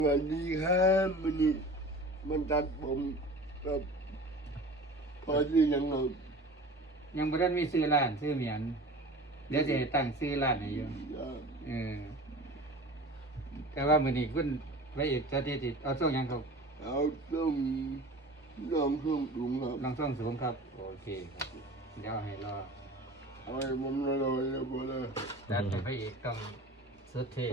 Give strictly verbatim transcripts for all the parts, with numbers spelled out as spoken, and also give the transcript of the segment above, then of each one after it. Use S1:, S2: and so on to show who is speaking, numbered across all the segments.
S1: สวัสดีครับวันนี้มันตัดผมกับพอที่ยังเรา
S2: ยังบ่ทันมีซื้อร้านซื้อเหมียนเดี๋ยวจะให้ตั้งซื้อร้านให้อยู่เออแต่ว่ามื้อนี้คุณไว้อีกสถิติเอาส่งหยังครับ
S1: เอาต้องลองเครื่องปรุงครับ
S2: ลองส่งสูงครับโอเคครับเดี๋ยวให้รอ
S1: เอาให้ผมละลอยแล้วพอเลย
S2: จัดให้พระเอกต้องสุดเท่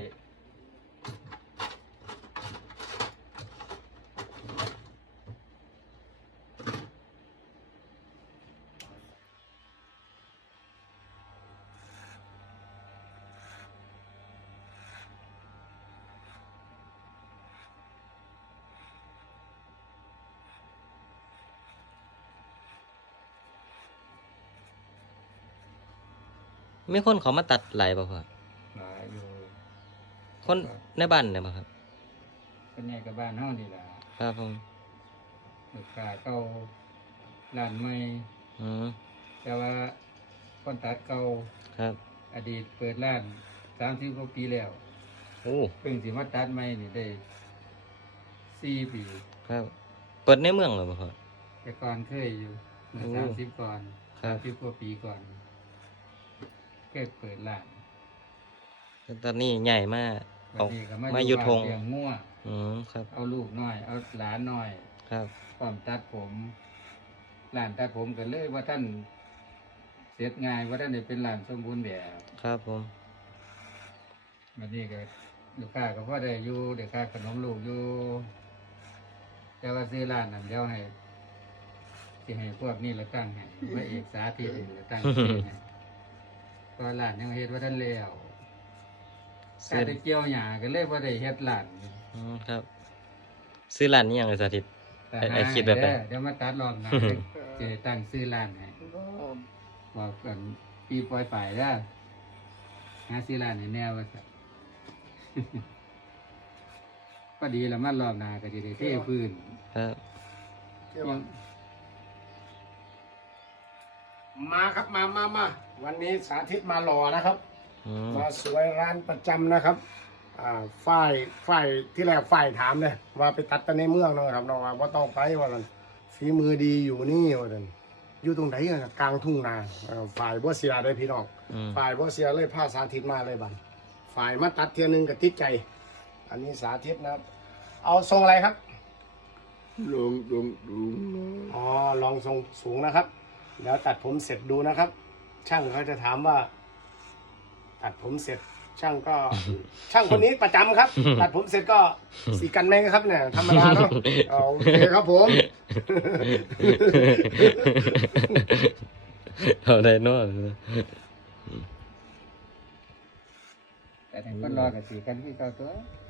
S3: มีคนเขามาตัดไหลายบ่พ่อ
S2: หลายอยู่
S3: คนในบ้านเนี่ยบ่ครับ
S2: เป็นไงกับบ้านเฮานี่ล่ะ
S3: ครับผม
S2: ลูกค้าเก่าร้านใหม่
S3: อืม
S2: แต่ว่าคนตัดเก่า
S3: ครับ
S2: อดีตเปิดร้านสามสิบกว่าปีแล้ว
S3: โอ้
S2: เพิ่งสิมาตัดใหม่นี่ได้สี่ปี
S3: ครับ เปิดในเมืองเหรอบ่พ่อ
S2: แต่ก่อนเคยอยู่เมื่อ
S3: โอ้
S2: สามสิบก่อน
S3: ครั
S2: สา
S3: บ
S2: มสิบกว่าปีก่อนเคยเปิดร้าน
S3: ตอนนี้ใหญ่มาก
S2: วัน
S3: เอา
S2: นี้ก็
S3: มา
S2: มา
S3: อยู่ทง
S2: บ้านเลี้ยงงัว
S3: อืมครับ
S2: เอาลูกน้อย เอาหลานน้อย
S3: ครับ
S2: พร้อมตัดผมร้านตัดผมกันเลยว่าท่านเสร็จง่ายว่าท่านได้เป็นร้านสมบูรณ์แบบ
S3: ครับผม
S2: วันนี้ก็ลูกค้าก็พอได้อยู่เด็กค้าขนมลูกอยู่แต่ว่าซื้อร้านนั่นเดี๋ยวให้ที่ให้พวกนี้เราตั้งให้พระเอกสาธิตนี่เราตั้งชื่อให้ก็ร้านยังเฮ็ดว่าท่านแล้ว
S3: ซื้
S2: กา
S3: อ
S2: รได้เกี่ยวหญ้าก็เลยว่าได้เฮ็ดร้าน
S3: อืมครับ ซื้อร้านนี้ยังไงสาธิต
S2: แต่
S3: ไอ้ไอ้
S2: หา
S3: คิดแบบไหน
S2: เด้อเดี๋ยวมาตัดรอบหน้าจะได้ตั้งซื้อร้านให้บอกกันปีปล่อยฝ่ายเด้อหาซื้อร้านให้แน่ว่าซั่น ก็ดีแล้วมารอบหน้าก็จะได้เทพื้น
S3: ครับ
S4: มาครับมามามาวันนี้สาธิตมารอนะครับ
S3: อืม
S4: มาสวยร้านประจำนะครับอ่าฝ่ายฝ่ายที่แรกฝ่ายถามเลยว่าไปตัดแตในเมืองเนาะครับเนาะว่าบ่ต้องไปว่ามันฝีมือดีอยู่นี่ว่าซั่นอยู่ตรงไหนกันกลางทุ่งนาเอ่อฝ่ายบ่เสียเลยพี่น้อง
S3: อืม
S4: ฝ่ายบ่เสียเลยพาสาธิตมาเลยบัดฝ่ายมาตัดเทียนึงก็ติดใจ อันนี้สาธิตนะครับ เอาทรงอะไรครับ
S1: ลองลองปรุง
S4: อ๋อลองทรงสูงนะครับ เดี๋ยวตัดผมเสร็จดูนะครับ ช่างเขาจะถามว่า ตัดผมเสร็จ ช่างก็ ช่างคนนี้ประจำครับ ตัดผมเสร็จก็สีกันแมงครับเนี่ยธรรมดาเนาะเอาโอเคครับผม
S3: เอาได้เนอะ
S2: แต่ถึงคนรอกับสีกันที่เก่าตัว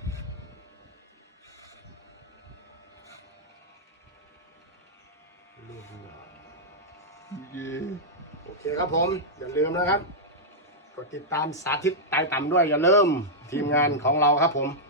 S1: เย่
S4: โอเคครับผมอย่าลืมนะครับกดติดตามสาธิตไต่ต่ำด้วยอย่าลืมทีมงานของเราครับผม